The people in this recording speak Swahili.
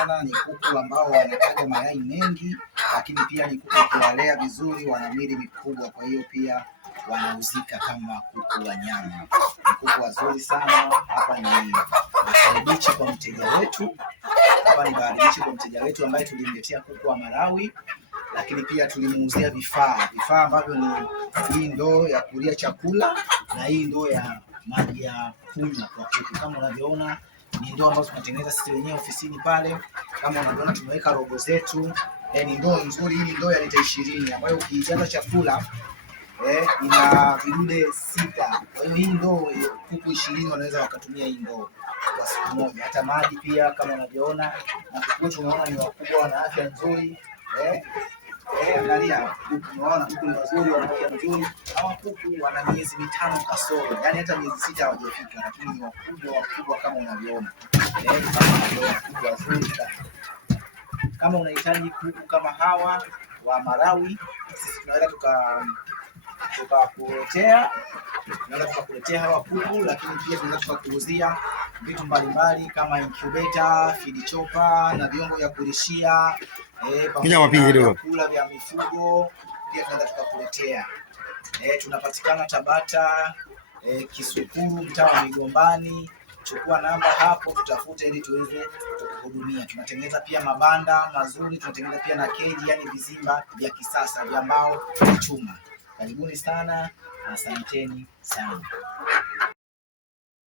sana. Ni kuku ambao wanataga mayai mengi, lakini pia ni kuku kuwalea vizuri, wana miili mikubwa, kwa hiyo pia wanauzika kama kuku wa nyama. Ni kuku wazuri sana. Hapa ni Bahari kwa mteja wetu. Hapa ni Bahari kwa mteja wetu ambaye tulimletea kuku wa Malawi, lakini pia tulimuuzia vifaa ambavyo ni hii ndoo ya kulia chakula na hii ndoo ya maji ya kunywa kwa kuku. Kama unavyoona ni ndoo ambazo tunatengeneza sisi wenyewe ofisini pale. Kama unavyoona tumeweka logo zetu. Ni ndoo nzuri, hii ndoo ya lita 20 ambayo ukijaza chakula ina vidude 6. Kwa hiyo hii ndoo kuku 20 wanaweza wakatumia hii ndoo kwa siku moja. Hata maji pia kama unavyoona, na kuku tunaona ni wakubwa, wana afya nzuri. Angalia kuku, unaona kuku ni wazuri, wana afya nzuri. Hawa kuku wana miezi 5 kasoro, yani hata miezi 6 hawajafika, lakini ni wakubwa kama unavyoona. Kuku wazuri sana. Kama unahitaji kuku kama hawa wa Malawi, sisi tunaweza tukakuletea hawa kuku, lakini pia tunaweza tukakuuzia vitu mbalimbali kama incubator, feed chopper na vyombo vya kulishia vyakula vya mifugo, pia tunaweza tukakuletea. Tunapatikana Tabata, Kisukuru, mtaa wa Migombani. Chukua namba hapo, tutafute ili tuweze kukuhudumia. Tunatengeneza pia mabanda mazuri, tunatengeneza pia na keji, yani vizimba vya kisasa vya mbao na chuma. Karibuni sana, asanteni sana.